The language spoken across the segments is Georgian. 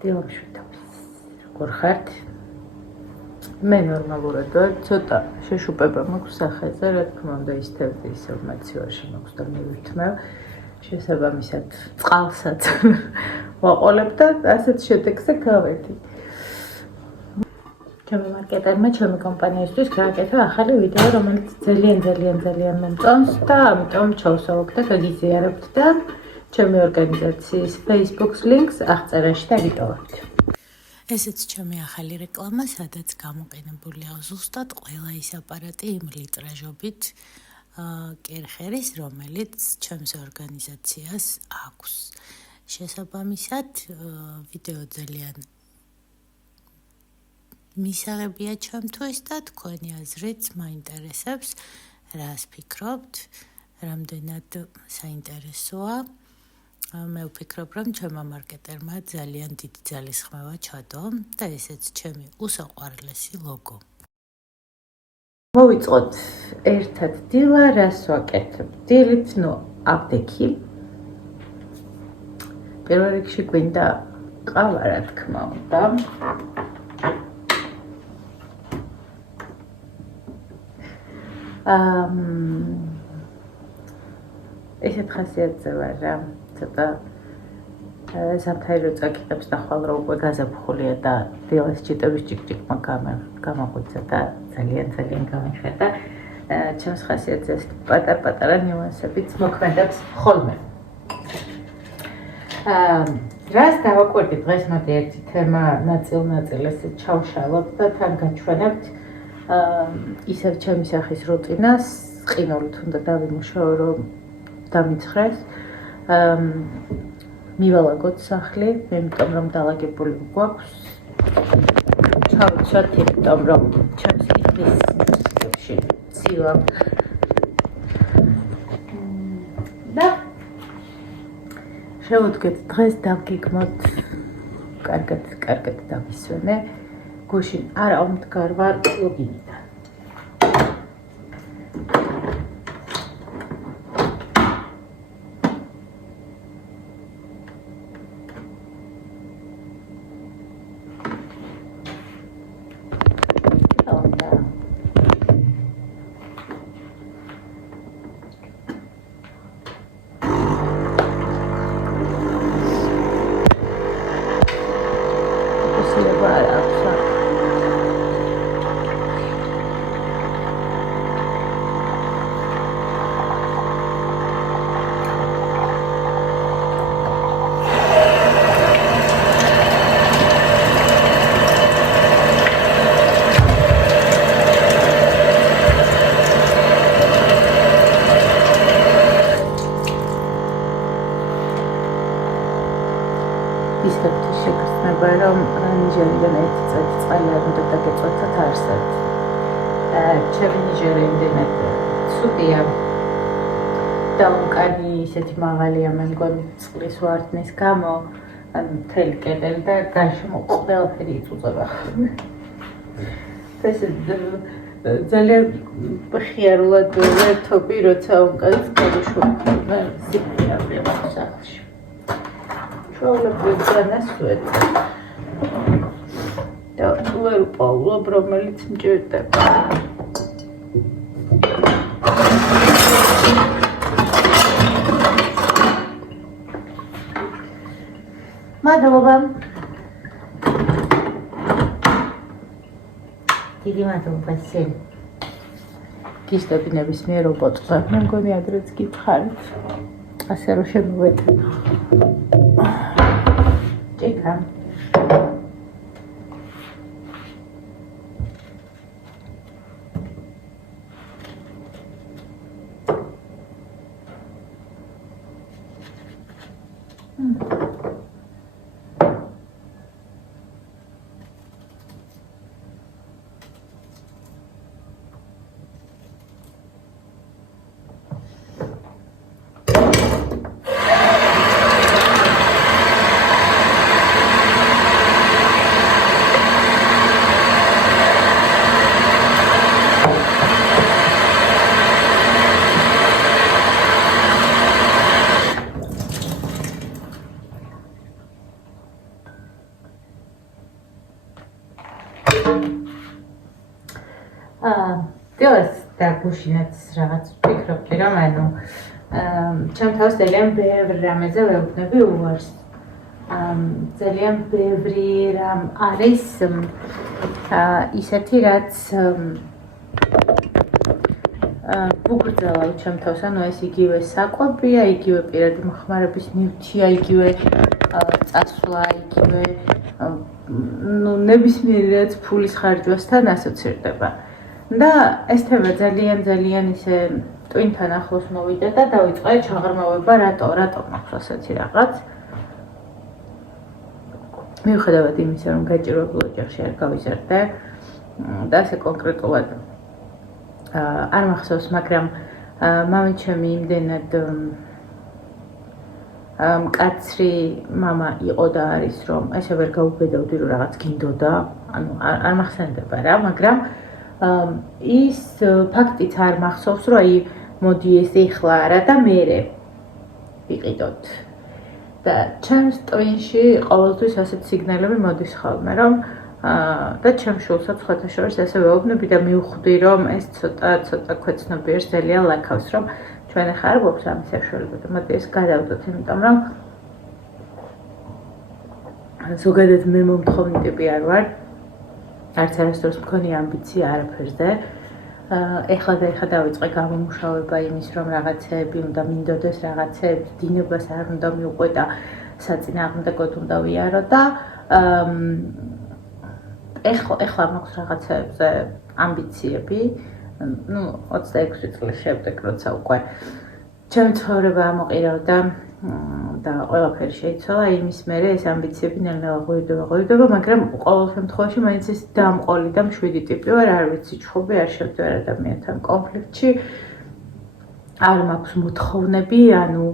დილამშვიდობის. როგორ ხართ? მე ნორმალურად ვარ, ცოტა შეშუპება მაქვს სახეზე, რა თქმა უნდა ის თევზი ინფორმაციაა შემოგვს და მივირთმევ. შესაბამისად წყალსაც ვაყოლებ და ასეთ შედეგზე გავედი. ჩემი მარკეტერმა ჩემი კომპანიისთვის გააკეთა ახალი ვიდეო, რომელიც ძალიან მომწონს და ამიტომ ჩავსაუბრ და გაგიზიარებთ და ჩემი ორგანიზაციის Facebook-ს ლინკს აღწერაში დაგიტოვებთ. ესეც ჩემი ახალი რეკლამა, სადაც გამოყენებულია ზუსტად ყველა ის აპარატი იმ ლიტრაჟობით კერხერის, რომელიც ჩემს ორგანიზაციას აქვს. შესაბამისად, ვიდეო ძალიან მისაღებია ჩემთვის და თქვენი აზრით მაინტერესებს, რას ფიქრობთ, რამდენად საინტერესოა. მე ვფიქრობ, რომ ჩემმა მარკეტერმა ძალიან დიდი ძალისხმევა ჩადო და ესეც ჩემი უსაყვარლესი ლოგო. მოვიწყოთ ერთად დილა, რას ვაკეთებ. დილით, აპტეკი. პირველ რიგში გვინდა ყავა, რა თქმა უნდა. ესეთ ხასიათზე ვარ რა. ცოტა სამთაირო წაკითხებს და ხვალ რა უკვე გაზაფხულია და დილას ჭიტების ჭიკჭიკმა გამაღვიძა და ძალიან გამიხედა. ჩემს ხასიათზე პატარ-პატარა ნიუანსებიც მოქმედებს ხოლმე. რას დავაკვირდი დღეს, მოდი ერთი თემა ნაწილ ესე ჩავშალოთ და თან გაჩვენებთ ისევ ჩემი სახის რუტინას, ყინულით უნდა დავიმუშაო, რომ დამიცხრეს. მივალაგოთ სახლი, იმიტომ რომ დალაგებული გვაქვს. ჩავიცვათ, იმიტომ რომ ჩემს კითხვებში ცილა. და შევუდგეთ დღეს დავგეგმოთ, კარგად დავისვენე. გუშინ არ ამდგარ ვარ ლოგინიდან. რომ ნიჟერიდან ერთი წელი წყალი არ უნდა დაგეწოთათ არსად. ჩემი ნიჟერი იმდენად ცუდია და უკანი ისეთი მაღალია მე მგონი წყლის ვარდნის გამო, ანუ მთელი კედელი და გარშემო ყველაფერი იწუწება. ეს ძალიან ხიარულად ვერთობი, როცა უკანს გადაშვებ და სიყვარული მაქვს სახლში. ჩვეულებრივ განასვეთ. და ვერ პავლობ, რომელიც მჭირდება. მადლობა. დიდი მადლობა შენ. გისდები ნებისმიერ რობოტზე. მე მგონი ადრეც გითხარით. ასე რომ შემოვედი. ჭიქა. Teraz დაგუშინეთ რაღაც ვფიქრობდი რომ ანუ ჩემ თავს ძალიან ბევრ რამეზე ვეუბნები უარს. ძალიან ბევრი რამ არის ისეთი რაც უგრძელავ ჩემ თავს, ანუ ეს იგივე საკვებია, იგივე პირადი მოხმარების ნივთია, იგივე წასვლა, იგივე ნებისმიერი რაც ფულის ხარჯვასთან ასოცირდება. და ეს თემა ძალიან ისე ტვინთან ახლოს მოვიდა და დავიწყე ჩაღრმავება რატო მაქვს ასეთი რაღაც. მიუხედავად იმისა, რომ გაჭირვებულ ოჯახში არ გავიზარდე და ასე კონკრეტულად არ მახსოვს, მაგრამ მამაჩემი იმდენად მკაცრი მამა იყო და არის, რომ ესე ვერ გაუბედავდი, რომ რაღაც გინდოდა, ანუ არ მახსენდება რა, მაგრამ ის ფაქტიც არ მახსოვს, რომ აი მოდი ეს ეხლა არა და მერე ვიყიდოთ. და ჩემს ტვინში ყოველთვის ასეთ სიგნალები მოდის ხოლმე, რომ და ჩემს შულსაც სხვათა შორის ასე ვეუბნები და მივხვდი, რომ ეს ცოტა ქვეცნობიერს ძალიან ლაქავს, რომ ჩვენ ახლა არ გვაქვს ამის საშუალება და მოდი ეს გადავდოთ, იმიტომ რომ ზოგადად მე მომთხოვნი ტიპი არ ვარ. არც არასდროს მქონი ამბიცია არაფერზე. ეხლა დავიწყე გამომუშავება იმის, რომ რაღაცეები უნდა მინდოდეს, რაღაცეების დინებას არ უნდა მივყვე და საწინააღმდეგოდ უნდა ვიარო და ეხლა მაქვს რაღაცეებზე ამბიციები. 26 წლის შემდეგ, როცა უკვე ჩემი ცხოვრება ამოყირავდა და ყველაფერი შეიცვალა, იმის მერე ეს ამბიციები ნელ-ნელა ღვივდება, მაგრამ ყოველ შემთხვევაში მაინც ის დამყოლი და მშვიდი ტიპი ვარ, არ ვიცი ჩხუბი, არ შევდივარ ადამიანთან კონფლიქტში, არ მაქვს მოთხოვნები, ანუ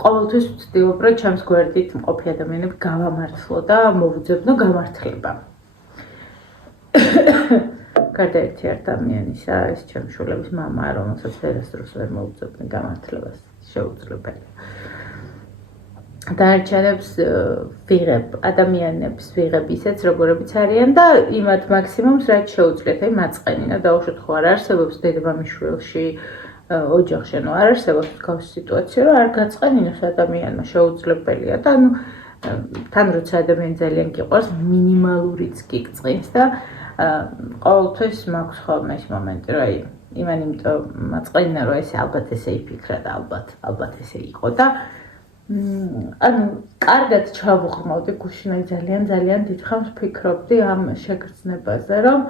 ყოველთვის ვცდილობ, რომ ჩემს გვერდით მყოფი ადამიანები გავამართლო და მოვუძებნო გამართლება. გარდა ერთი ადამიანისა, ეს ჩემი შვილების მამაა, რომელსაც ვერასდროს ვერ მოვუძებნე გამართლებას. შეუძლებელია. დანარჩენებს ვიღებ, ადამიანებს ვიღებ ისეც, როგორებიც არიან და იმათ მაქსიმუმს რაც შეუძლიათ, აი მაწყენინა დაუშვათ ხო არ არსებობს დედმამიშვილში ოჯახში, ანუ არ არსებობს მსგავსი სიტუაცია, რომ არ გაწყენინოს ადამიანმა შეუძლებელია და ანუ თან როცა ადამიანი ძალიან გიყვარს, მინიმალურიც გიგწყინს და ყოველთვის მაქვს ხოლმე ეს მომენტი, რომ აი იმიტომ მაწყენინა რომ ეს ალბათ ესე იფიქრა და ალბათ ესე იყო და ანუ კარგად ჩავუღრმავდი გუშინი ძალიან დიდხანს ვფიქრობდი ამ შეგრძნებაზე რომ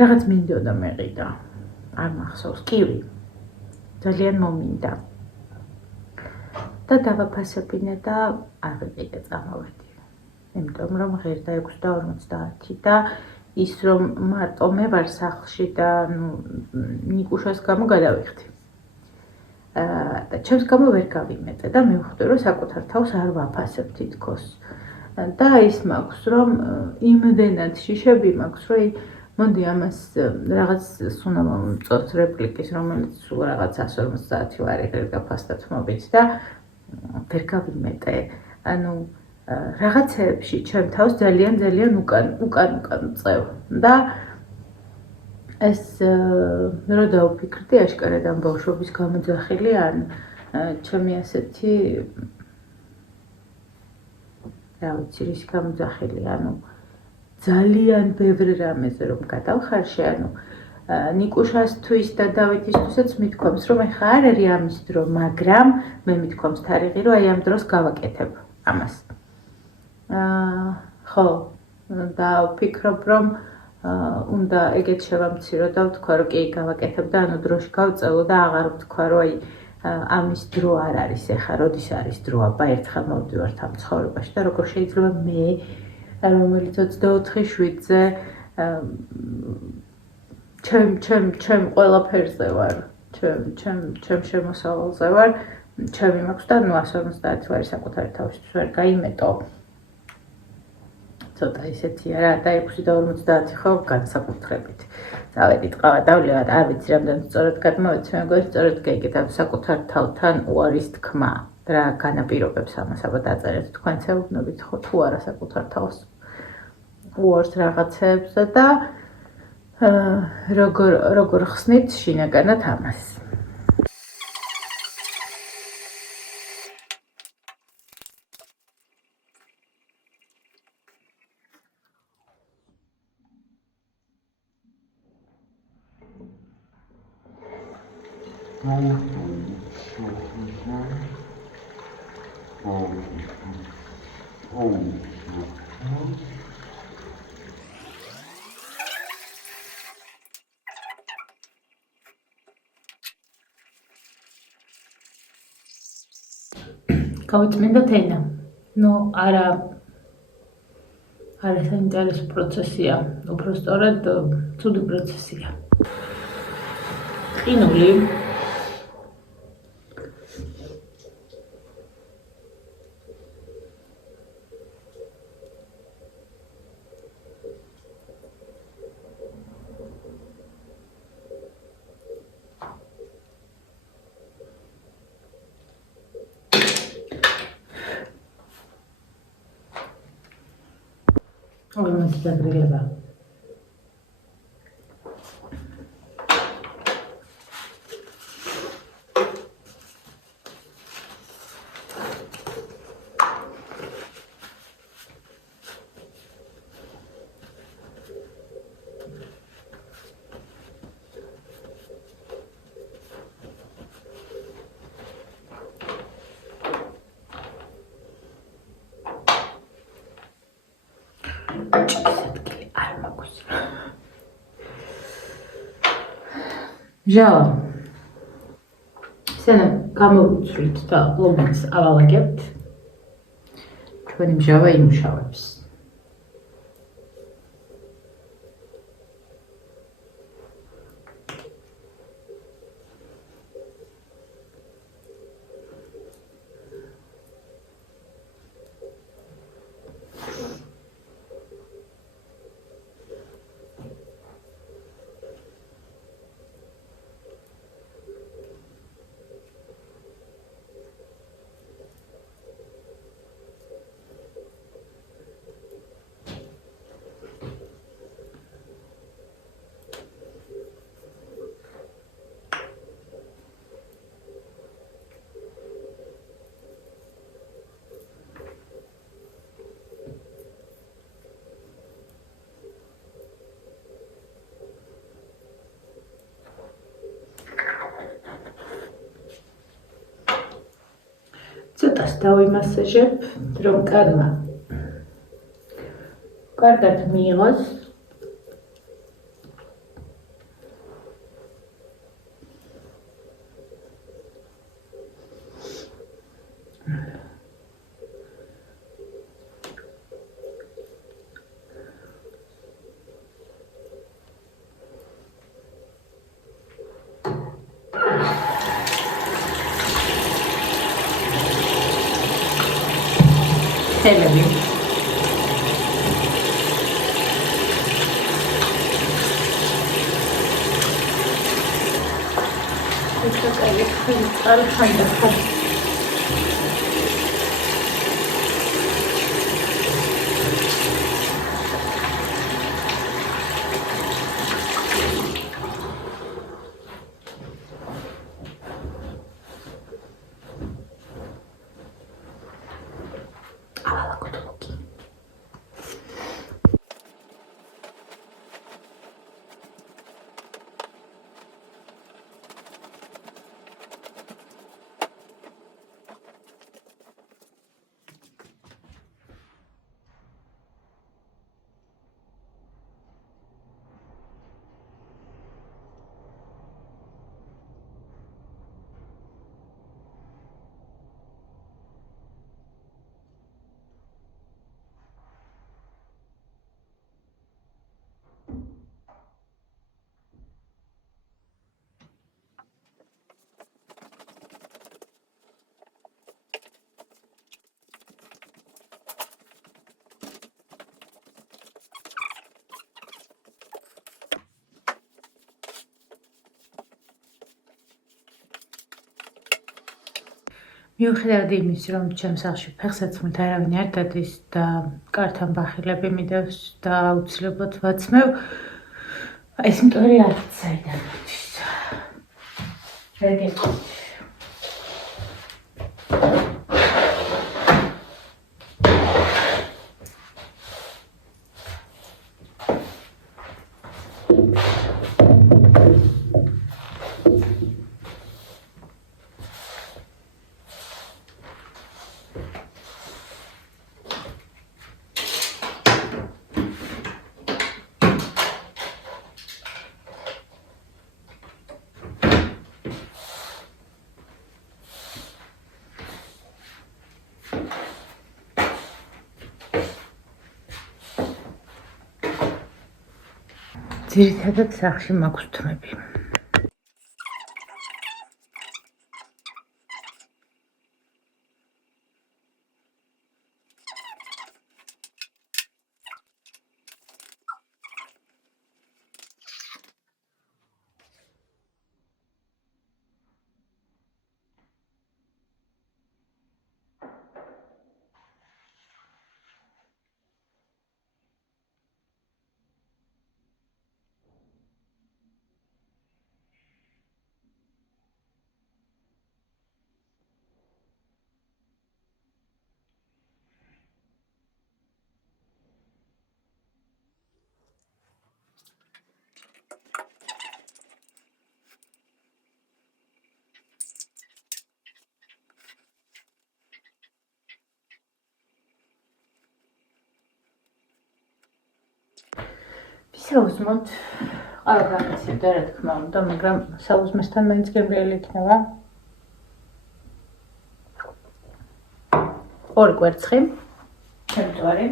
რაღაც მინდოდა მეყიდა არ მახსოვს კივი ძალიან მომინდა და დავაფასებინე და არ ვიყიდე წამოვედი იმიტომ რომ ღირდა 6:50 და ის რომ მარტო მე ვარ სახლში და ნიკუშას გამო გადავიხდი. და ჩემს გამო ვერ გავიმეტე და მივხვდი რომ საკუთარ თავს არ ვაფასებ თითქოს. და ის მაქვს რომ იმდენად შიშები მაქვს რომ მოდი ამას რაღაც უნდა მომწოთ რეპლიკის რომელიც სულ რაღაც 150 ვარ ეგრე გაფასდათ მობით და ვერ გავიმეტე. ანუ რაღაცეებში ჩემ თავს ძალიან უკან წევ და ეს რო დავფიქრდი აშკარად ამ ბავშვობის გამოძახილი ან ჩემი ასეთი რა ვიცი რის გამოძახილი ანუ ძალიან ბევრი რამეზე რომ გადავხარშე ანუ ნიკუშასთვის და დავითისთვისაც მithქვამს რომ ეხა არ არის ამის დრო მაგრამ მე მithქვამს თარიღი რომ აი ამ დროს გავაკეთებ ამას ხო და ვფიქრობ რომ უნდა ეგეთ შევამცირო და ვთქვა რომ კი გავაკეთებ და ანუ დროში გავწელო და აღარ ვთქვა რომ აი ამის დრო არ არის ეხა როდის არის დრო აბა ერთხელ მოვდივართ ამ ცხოვრებაში და როგორ შეიძლება მე რომელიც 24/7-ზე ჩემ ყველაფერზე ვარ ჩემ შემოსავალზე ვარ ჩემი მაქვს და ნუ 150 ვარი საკუთარი თავისთვის ვერ გაიმეტო ცოტა ისეთია რა და 6:50 ხო განსაკუთრებით წავედით ყავა დავლევად არ ვიცი რამდენი სწორად გადმოვეცი მეგონა სწორად გაიგეთ საკუთარ თავთან უარის თქმა რა განაპირობებს ამას აბა დაწერეთ თქვენც ეუბნებით ხო თუ არა საკუთარ თავს უარს რაღაცეებზე და როგორ ხსნით შინაგანად ამას. გავიწმინდა თენა. არა საინტერესო პროცესია, უბრალოდ ცუდი პროცესია. ყინული Olmaz დაგრილება. ჟავა. სენა გამოვიცვლით და ლოგინს ავალაგებთ. ჩვენი ჟავა იმუშავებს. ცოტას დავიმასაჟებ, რომ კარმა კარგად მიიღოს. თელები. მიუხედავად იმის, რომ ჩემს სახლში ფეხსაცმლით არავინ არ დადის და კართან ბახილები მიდევს და აუცილებლად ვაცმევ, ეს მტვერი არც საიდან მოდის. ვერ გეტყვით. ძირითადად სახლში მაქვს თმები. საუზმოთ ყველა რაღაცებდა რა თქმა უნდა, მაგრამ საუზმესთან მაინც გემრიელი იქნება. ორი კვერცხი, ჩემწვარი,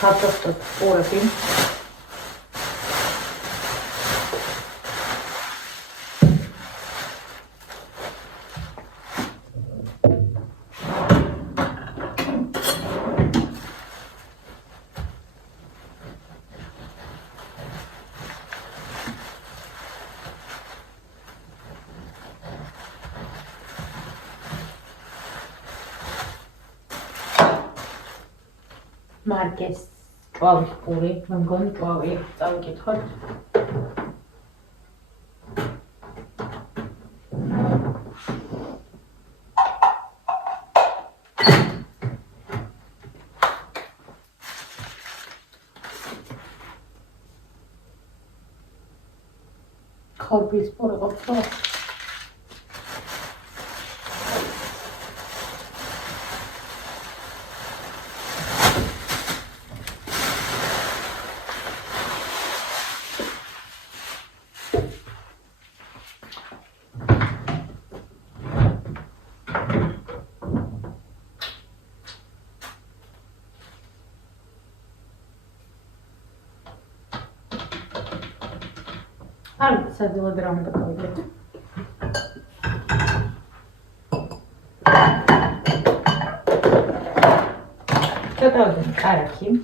ქართოფტო პურები, მარკეს ჭვავის პური, მე მგონი ჭვავი წავიკითხოთ. ხორბლის პური ყოფილა. არის სადილად რა უნდა გავიგეთ. გადავდეთ კარაქი.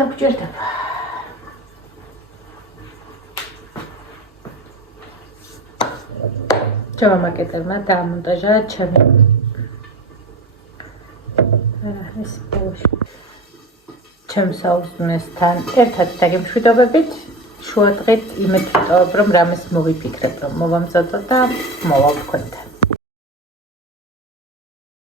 დაგჭირდება. ჩემმა მაკეტერმა დაამონტაჟა ჩემი ეს ბოლოში ჩემს საუზმესთან ერთად დაგემშვიდობებით. შუადღით იმედ ვიტოვებ, რომ რამეს მოვიფიქრებ, რომ მოვამზადო და მოვალ თქვენთან.